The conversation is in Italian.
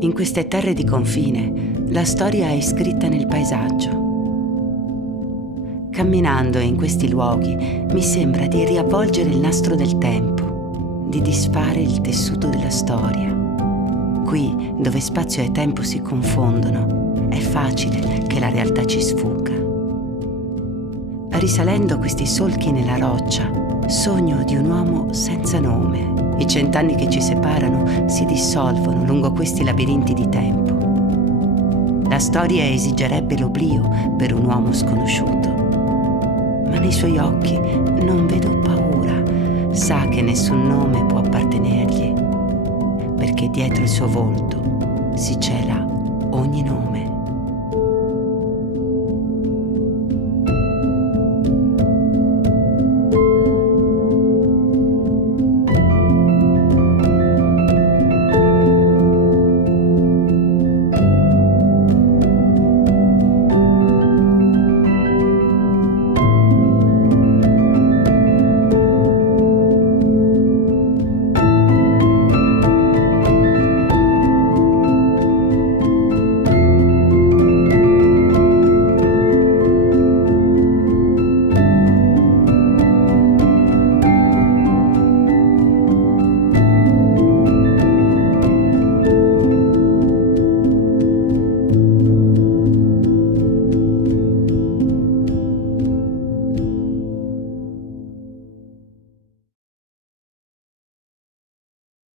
In queste terre di confine, la storia è scritta nel paesaggio. Camminando in questi luoghi mi sembra di riavvolgere il nastro del tempo, di disfare il tessuto della storia. Qui, dove spazio e tempo si confondono, è facile che la realtà ci sfugga. Risalendo questi solchi nella roccia, sogno di un uomo senza nome. I 100 anni che ci separano si dissolvono lungo questi labirinti di tempo. La storia esigerebbe l'oblio per un uomo sconosciuto. Ma nei suoi occhi non vedo paura, sa che nessun nome può appartenergli, perché dietro il suo volto si cela ogni nome.